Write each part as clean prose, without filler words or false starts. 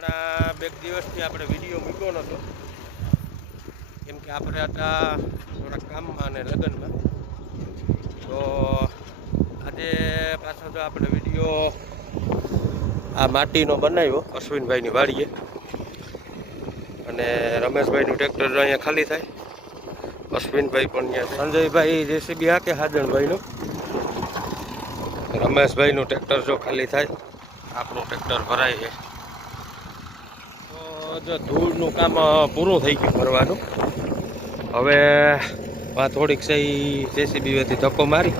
હમણાં બે દિવસથી આપણે વિડીયો મૂક્યો નહોતો કેમ કે આપણે હતા થોડા કામમાં અને લગ્નમાં. તો આજે પાછો તો આપણે વિડીયો આ માટીનો બનાવ્યો અશ્વિનભાઈની વાડીએ, અને રમેશભાઈનું ટ્રેક્ટર અહીંયા ખાલી થાય, અશ્વિનભાઈ પણ ત્યાં, સંજયભાઈ જેસીબી હાકે હાજણભાઈનું, રમેશભાઈનું ટ્રેક્ટર જો ખાલી થાય આપણું ટ્રેક્ટર ભરાય છે. તો જો ધૂળનું કામ પૂરું થઈ ગયું ભરવાનું. હવે આ થોડીક સહી જેસીબીથી ધક્કો મારી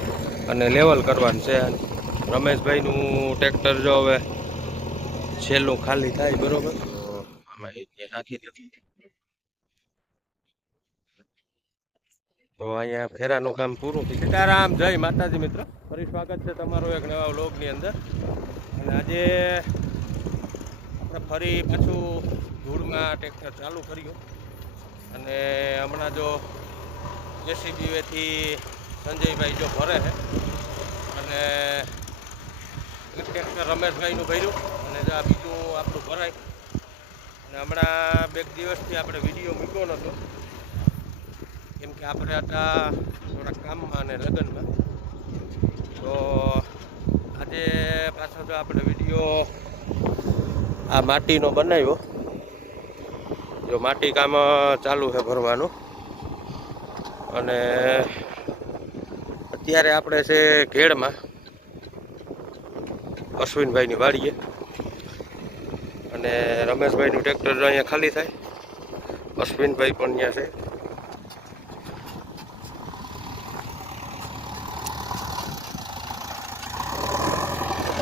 અને લેવલ કરવાનું છે. રમેશભાઈનું ટ્રેક્ટર જો હવે છેલ્લું ખાલી થાય બરોબર નાખી દીધું. તો અહીંયા ફેરાનું કામ પૂરું થઈ ગયું. સીતારામ, જય માતાજી મિત્રો, ફરી સ્વાગત છે તમારું એક નવા વ્લોગની અંદર. અને આજે આપણે ફરી પાછું ધૂળમાં ટ્રેક્ટર ચાલુ કર્યું, અને હમણાં જો જેસીબીથી સંજયભાઈ જો ભરે છે, અને ટ્રેક્ટર રમેશભાઈનું ભર્યું, અને જો આ બીજું આપણું ભરાય. અને હમણાં બે દિવસથી આપણે વિડીયો મૂક્યો નહોતો કેમ કે આપણે હતા થોડા કામમાં અને લગ્નમાં. તો આજે પાછો તો આપણે વિડીયો આ માટીનો બનાવ્યો. જો માટી કામ ચાલુ છે ભરવાનું, અને અત્યારે આપણે છે ઘેડમાં અશ્વિનભાઈની વાડીએ, અને રમેશભાઈનું ટ્રેક્ટર અહીંયા ખાલી થાય, અશ્વિનભાઈ પણ ત્યાં છે.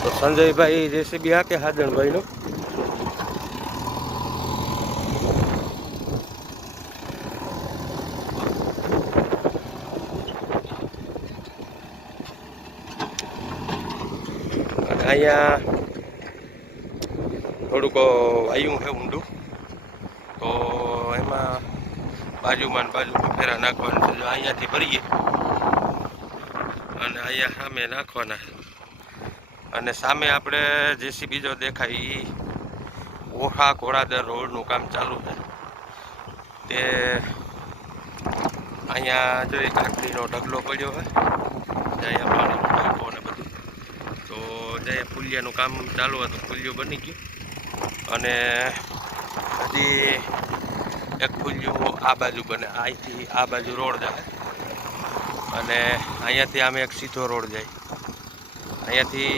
તો સંજયભાઈ જેસીબી હાકે હાજણભાઈનું, અહીંયા થોડુંક વાયું છે ઊંડું, તો એમાં બાજુમાં ફેરા નાખવાનું છે. અહીંયાથી ભરીએ અને અહીંયા સામે નાખવાના છે. અને સામે આપણે જેસીબી જો દેખાય એ ઓખા ઘોડાદર રોડનું કામ ચાલુ છે. તે અહીંયા જો એક કાકડીનો ઢગલો પડ્યો હોય, અહીંયા પાણીનો ટાંકો ને બધું. તો જે પુલિયાનું કામ ચાલુ હતું, પુલિયું બની ગયું, અને હજી એક પુલિયું આ બાજુ બને, અહીંથી આ બાજુ રોડ જાય, અને અહીંયાથી આમે એક સીધો રોડ જાય. અહીંયાથી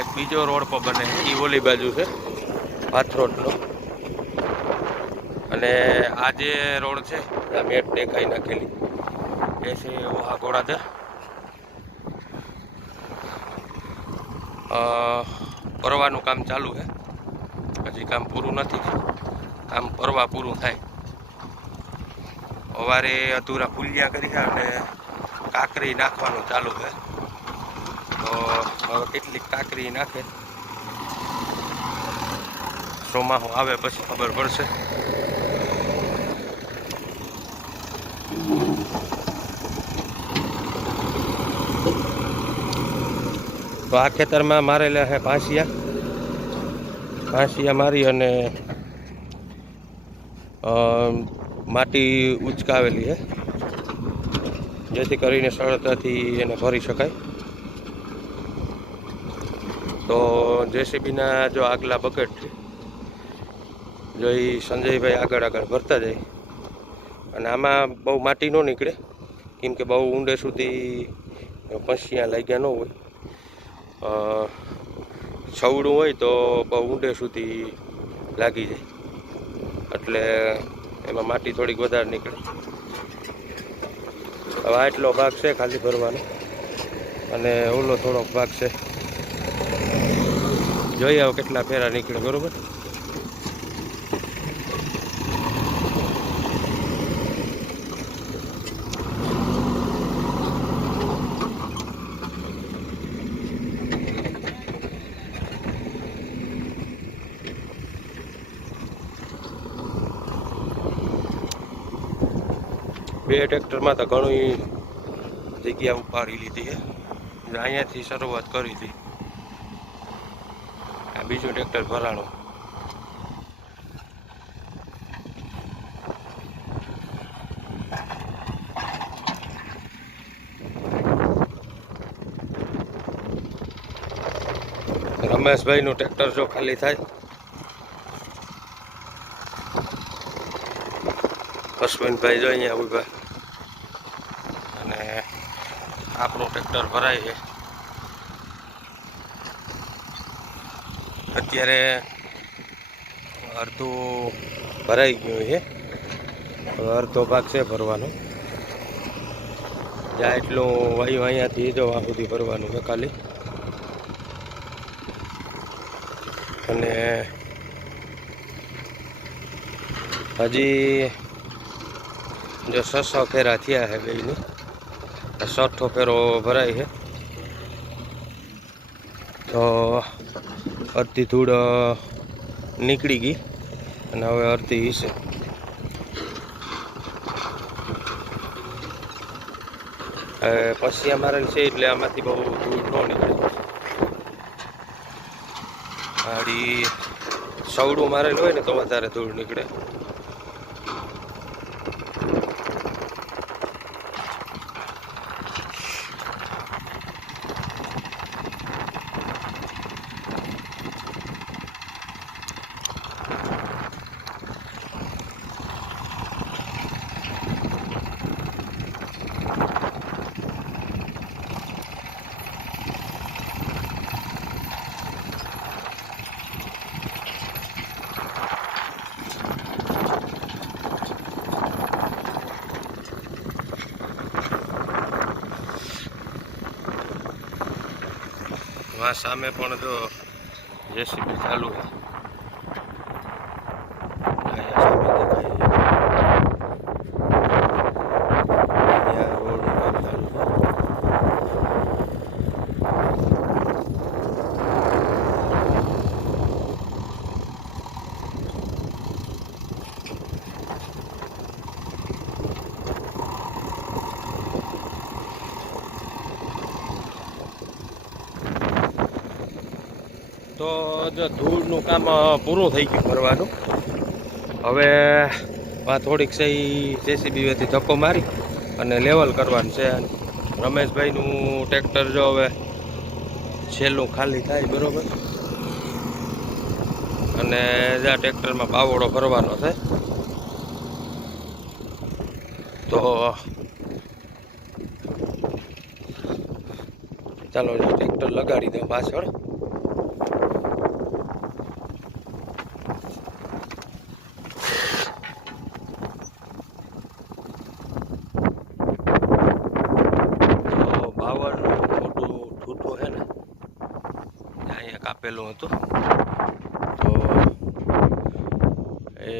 એક બીજો રોડ પર બને, એ ઓલી બાજુ છે પાથરોડનો. અને આ જે રોડ છે આ મેટ દેખાઈ નાખેલી એ છે ઓહા ઘોડાદર. પરવાનું કામ ચાલુ છે, હજી કામ પૂરું નથી. કામ પરવા પૂરું થાય સવારે અધૂરા પુલિયા કરી અને કાંકરી નાખવાનું ચાલુ છે. તો હવે કેટલીક કાંકરી નાખે, ચોમાસું આવે પછી ખબર પડશે. તો આ ખેતરમાં મારેલા છે પાંસિયા મારી અને માટી ઉચકાવેલી છે, જેથી કરીને સરળતાથી એને ભરી શકાય. તો જેસીબીના જો આગલા બકેટ જો એ સંજયભાઈ આગળ ભરતા જાય, અને આમાં બહુ માટી ન નીકળે કેમ કે બહુ ઊંડે સુધી પંસિયા લાગ્યા ન હોય. છવડું હોય તો બહુ ઊંડે સુધી લાગી જાય, એટલે એમાં માટી થોડીક વધારે નીકળે. હવે આટલો ભાગ છે ખાલી ભરવાનો, અને ઓલો થોડોક ભાગ છે. જોઈએ હવે કેટલા ફેરા નીકળે બરોબર. બે ટ્રેક્ટરમાં તો ઘણી જગ્યા ઉપાડી લીધી છે, અહીંયાથી શરૂઆત કરી હતી. આ બીજું ટ્રેક્ટર ભરાણું. રમેશભાઈનું ટ્રેક્ટર જો ખાલી થાય, અશ્વિનભાઈ જો અહીંયા ઉભા, અને આપણું ટ્રેક્ટર ભરાય છે. અત્યારે અડધું ભરાઈ ગયું છે, હવે અડધો ભાગ છે ભરવાનો. જ્યાં એટલું વાયુ અહીંયાથી જો આ સુધી ભરવાનું છે ખાલી. અને હજી જો 600 ફેરા થયા છે બેયની. 6 ફેરો ભરાય છે તો અડધી ધૂળ નીકળી ગઈ અને હવે અડધી હિસે. પછી મારેલ છે એટલે આમાંથી બહુ ધૂળ ન નીકળે. આડી સવડું મારેલું હોય ને તો વધારે ધૂળ નીકળે. આ સામે પણ જો જેસીબી ચાલુ છે. તો જો ધૂળનું કામ પૂરું થઈ ગયું ભરવાનું. હવે આ થોડીક છે જેસીબીથી ધક્કો મારી અને લેવલ કરવાનું છે. રમેશભાઈનું ટ્રેક્ટર જો હવે છેલ્લું ખાલી થાય બરાબર, અને જ્યાં ટ્રેક્ટરમાં બાવડો ભરવાનો છે તો ચાલો ટ્રેક્ટર લગાડી દઉં પાછળ. કાપેલું હતું તો એ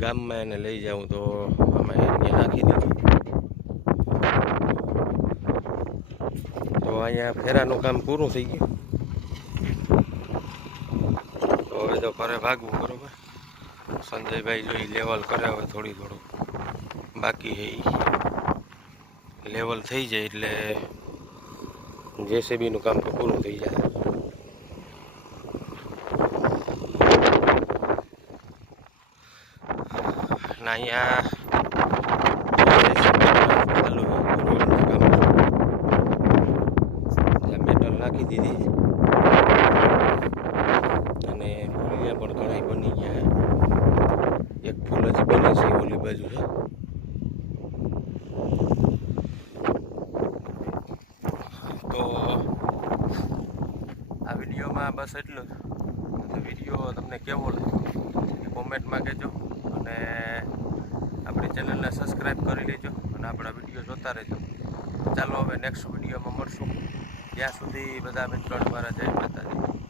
ગામમાં એને લઈ જાઉં તો અમે અહીંયા નાખી દીધું. તો અહીંયા ફેરાનું કામ પૂરું થઈ ગયું. તો હવે તો ઘરે ભાગવું બરોબર. સંજયભાઈ જો લેવલ કરે હવે થોડું બાકી છે. લેવલ થઈ જાય એટલે જેસીબીનું કામ તો પૂરું થઈ જાય. અને અહીંયા મેટલ નાખી દીધી અને ફૂલિયા પણ ઘણા બની ગયા. એક ફૂલ જ બને છે ઓલી બાજુ છે. તો આ વિડીયોમાં બસ એટલું જ. વિડીયો તમને કેવો લાગ્યો એ કોમેન્ટમાં કહેજો, અને આપણી ચેનલને સબસ્ક્રાઈબ કરી લેજો અને આપણા વિડીયો જોતા રહેજો. ચાલો હવે નેક્સ્ટ વિડીયોમાં મળશું. ત્યાં સુધી બધા મિત્રોને મારા જય માતાજી.